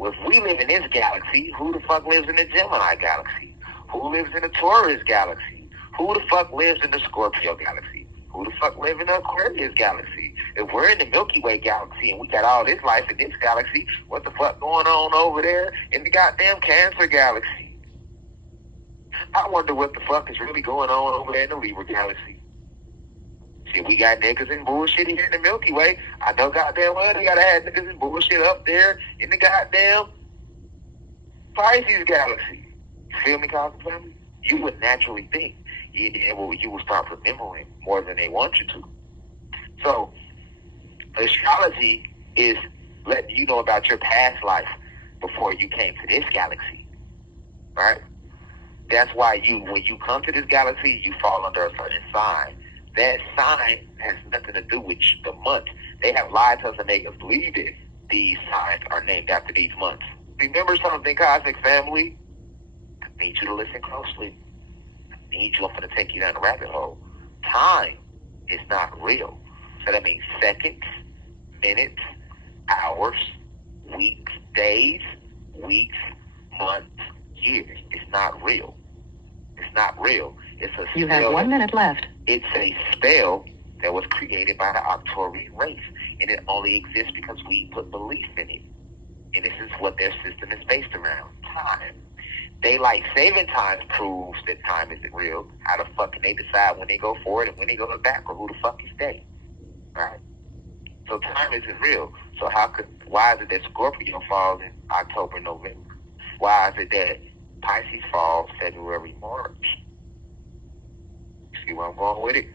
Well, if we live in this galaxy, who the fuck lives in the Gemini galaxy? Who lives in the Taurus galaxy? Who the fuck lives in the Scorpio galaxy? Who the fuck lives in the Aquarius galaxy? If we're in the Milky Way galaxy and we got all this life in this galaxy, what the fuck going on over there in the goddamn Cancer galaxy? I wonder what the fuck is really going on over there in the Libra galaxy. See, we got niggas and bullshit here in the Milky Way. I know goddamn well they gotta have niggas and bullshit up there in the goddamn Pisces galaxy. You feel me, Cosmic Family? You would naturally think you will start remembering more than they want you to. So, astrology is letting you know about your past life before you came to this galaxy, right? That's why when you come to this galaxy, you fall under a certain sign. That sign has nothing to do with the month. They have lied to us and make us believe that these signs are named after these months. Remember something, Cosmic Family? I need you to listen closely. I need you. I'm going to take you down the rabbit hole. Time is not real. So that means seconds, minutes, hours, weeks, days, weeks, months, years. It's not real. It's not real. It's a spell. You have 1 minute left. It's a spell that was created by the Arcturian race, and it only exists because we put belief in it. And this is what their system is based around: time. Daylight saving time proves that time isn't real. How the fuck can they decide when they go forward and when they go back, or who the fuck is they? Right? So time isn't real. So why is it that Scorpio falls in October, November? Why is it that Pisces falls February, March? See where I'm going with it?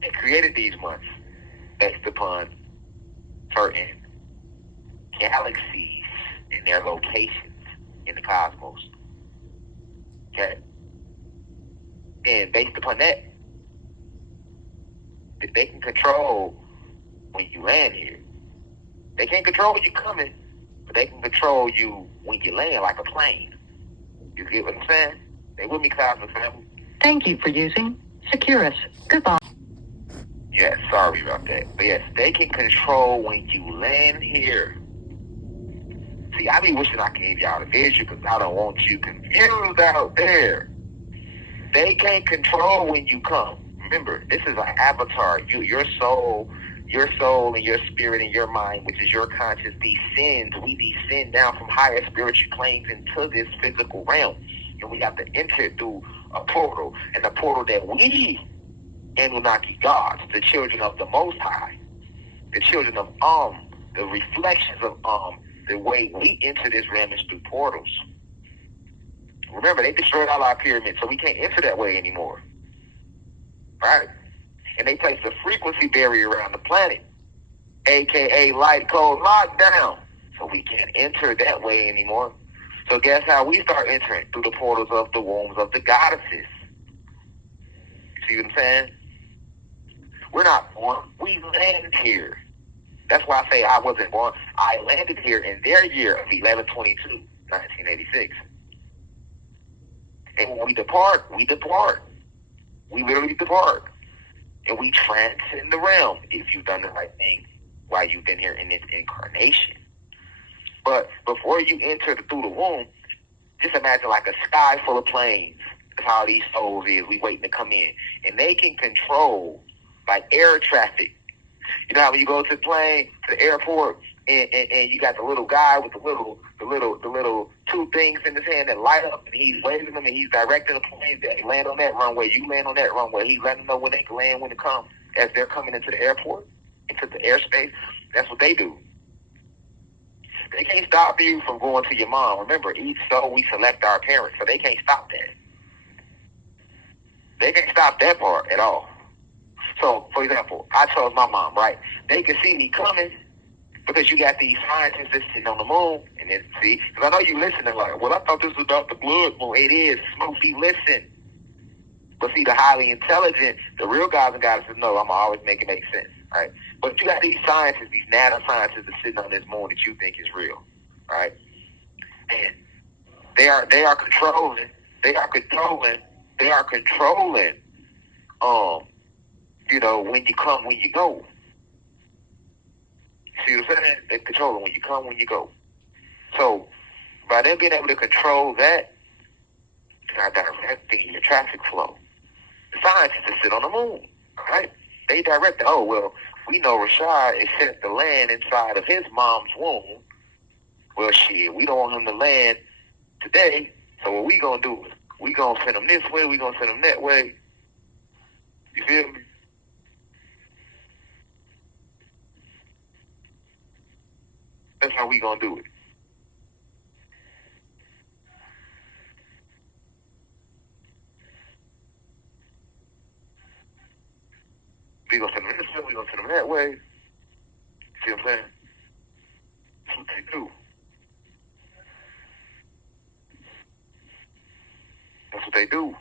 They created these months based upon certain galaxies and their locations in the cosmos. Okay? And based upon that, they can control when you land here. They can't control when you're coming, but they can control you when you land like a plane. You get what I'm saying? They with me, Cosmic Family. Thank you for using Securus. Goodbye. Yes, sorry about that. But yes, they can control when you land here. See, I be wishing I could give y'all the visual because I don't want you confused out there. They can't control when you come. Remember, this is an avatar. Your soul and your spirit and your mind, which is your conscious, descends. We descend down from higher spiritual planes into this physical realm. And we have to enter through a portal. And the portal that we, Anunnaki gods, the children of the Most High, the children of the reflections of the way we enter this realm is through portals. Remember, they destroyed all our pyramids, so we can't enter that way anymore. Right? And they placed a frequency barrier around the planet, a.k.a. light code lockdown, so we can't enter that way anymore. So guess how we start entering? Through the portals of the wombs of the goddesses. See what I'm saying? We're not born. We land here. That's why I say I wasn't born. I landed here in their year of 11/22, 1986. And when we depart, we depart. We literally depart. And we transcend the realm if you've done the right thing while you've been here in this incarnation. But before you enter through the womb, just imagine like a sky full of planes. That's how these souls is. We waiting to come in. And they can control like air traffic. You know how when you go to the plane, to the airport, and you got the little guy with the little two things in his hand that light up, and he's waving them, and he's directing the plane. They land on that runway. You land on that runway. He's letting them know when they can land, when to come. As they're coming into the airport, into the airspace, that's what they do. They can't stop you from going to your mom. Remember, each soul we select our parents, so they can't stop that. They can't stop that part at all. So, for example, I chose my mom, right? They can see me coming because you got these scientists that's sitting on the moon, and then see, because I know you listening like, well, I thought this was about the blood moon. It is. Smoothie, listen. But see, the highly intelligent, the real guys and goddesses know I'm always make it make sense, right? But you got these scientists, these nanoscientists that's sitting on this moon that you think is real, right? And they are controlling, you know, when you come, when you go. See what I'm saying? They're controlling when you come, when you go. So by them being able to control that, they are directing your traffic flow. The scientists that sit on the moon, right? They direct, oh, well, we know Rashad is set to land inside of his mom's womb. Well, shit, we don't want him to land today, so what we gonna do is we gonna send him this way, we gonna send him that way. You feel me? That's how we gonna do it. We gonna send him this way, we gonna send him that way. See what I'm saying? That's what they do. That's what they do.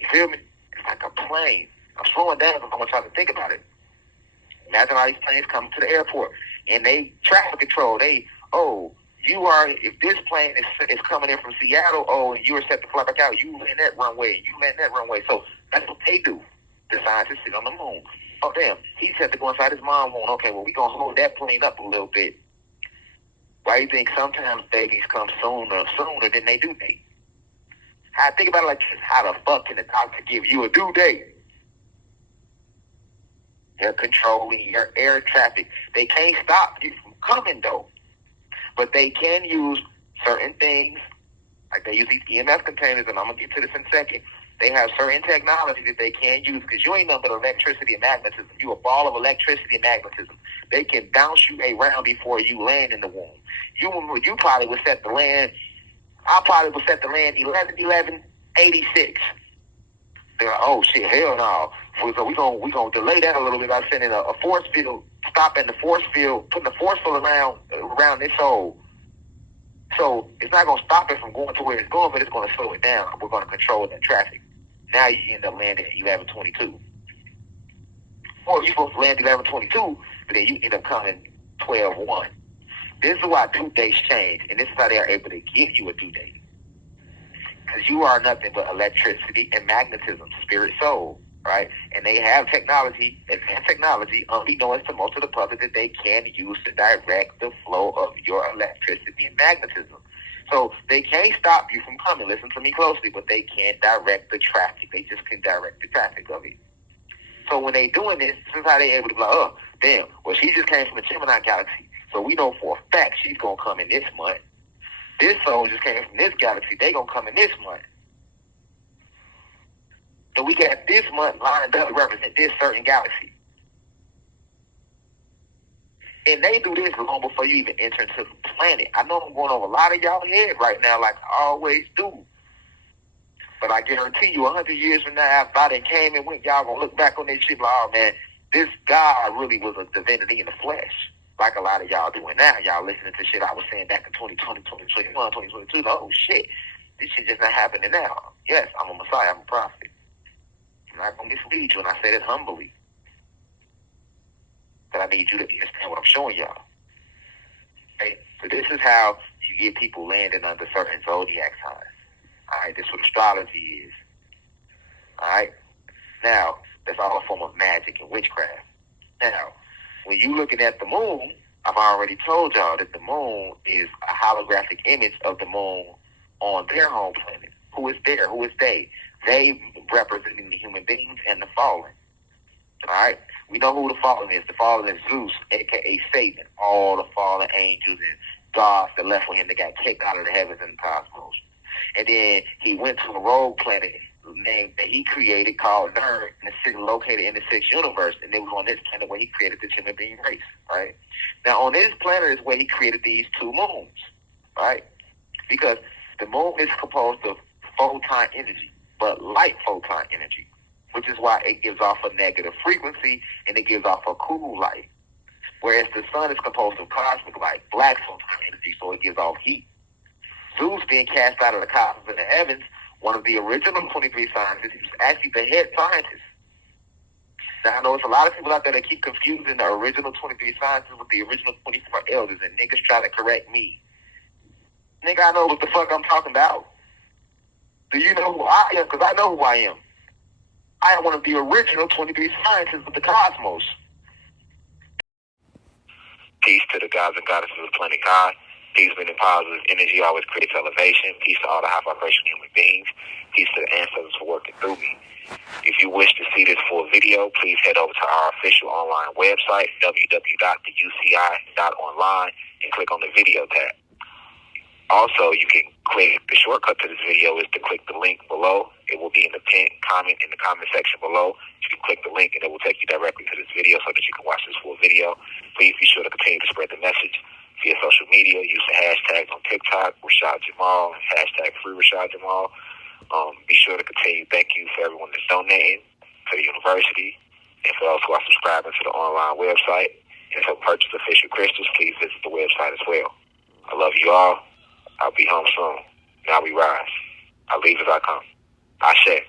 You feel me? It's like a plane. I'm slowing down because I want y'all to think about it. Imagine all these planes come to the airport and they traffic control. If this plane is coming in from Seattle, and you are set to fly back out, you land that runway, and you land that runway. So that's what they do. The scientists sit on the moon. Oh, damn, he's set to go inside his mom's womb. Okay, well, we're going to hold that plane up a little bit. Why do you think sometimes babies come sooner than they do date? I think about it like this. How the fuck can the doctor give you a due date? They're controlling your air traffic. They can't stop you from coming, though. But they can use certain things, like they use these EMF containers, and I'm going to get to this in a second. They have certain technology that they can use because you ain't nothing but electricity and magnetism. You a ball of electricity and magnetism. They can bounce you around before you land in the womb. You probably was set to land, I probably was set to land 11/11/86. They're like, oh shit, hell no. So we gonna delay that a little bit by sending a force field, stopping the force field, putting the force field around this hole. So it's not gonna stop it from going to where it's going, but it's gonna slow it down. We're gonna control that traffic. Now you end up landing at 11:22. Or you're supposed to land 11:22, but then you end up coming 12:01. This is why due dates change, and this is how they are able to give you a due date. Because you are nothing but electricity and magnetism, spirit, soul, right? And they have technology, advanced technology, unbeknownst to most of the public, that they can use to direct the flow of your electricity and magnetism. So they can't stop you from coming. Listen to me closely, but they can't direct the traffic. They just can direct the traffic of it. So when they doing this is how they able to be like, oh, damn, well, she just came from the Gemini galaxy. So we know for a fact she's going to come in this month. This soul just came from this galaxy. They going to come in this month. And we got this month lined up to represent this certain galaxy. And they do this long before you even enter into the planet. I know I'm going over a lot of y'all head right now, like I always do. But I guarantee you, 100 years from now, after I done came and went, y'all going to look back on this shit like, oh, man, this God really was a divinity in the flesh. Like a lot of y'all doing now. Y'all listening to shit I was saying back in 2020, 2021, 2022. Like, oh, shit, this shit just not happening now. Yes, I'm a Messiah. I'm a prophet. I'm not going to mislead you, and I say that humbly. But I need you to understand what I'm showing y'all. Okay? So this is how you get people landing under certain zodiac signs. All right? This is what astrology is. All right? Now, that's all a form of magic and witchcraft. Now, when you looking at the moon, I've already told y'all that the moon is a holographic image of the moon on their home planet. Who is there? Who is they? They representing the human beings and the fallen. All right? We know who the fallen is. The fallen is Zeus, a.k.a. Satan. All the fallen angels and gods that left with him that got kicked out of the heavens and the cosmos. And then he went to a rogue planet named that he created called Nerd, and it's located in the sixth universe. And it was on this planet where he created the human being race. Right? Now, on this planet is where he created these two moons. Right? Because the moon is composed of photon energy, but light photon energy, which is why it gives off a negative frequency and it gives off a cool light. Whereas the sun is composed of cosmic light, black photon energy, so it gives off heat. Zeus being cast out of the cosmos and the heavens, one of the original 23 scientists, he was actually the head scientist. Now, I know there's a lot of people out there that keep confusing the original 23 scientists with the original 24 elders, and niggas try to correct me. Nigga, I know what the fuck I'm talking about. Do you know who I am? Because I know who I am. I am one of the original 23 scientists of the cosmos. Peace to the gods and goddesses of the planet God. Peace, meaning positive energy always creates elevation. Peace to all the high vibration human beings. Peace to the ancestors for working through me. If you wish to see this full video, please head over to our official online website, www.theuci.online, and click on the video tab. Also, you can click, the shortcut to this video is to click the link below. It will be in the pinned comment in the comment section below. You can click the link and it will take you directly to this video so that you can watch this full video. Please be sure to continue to spread the message via social media. Use the hashtags on TikTok, Rashad Jamal, hashtag free Rashad Jamal. Be sure to continue. Thank you for everyone that's donating to the university and for those who are subscribing to the online website. And to purchase official crystals, please visit the website as well. I love you all. I'll be home soon. Now we rise. I leave as I come. Ashe.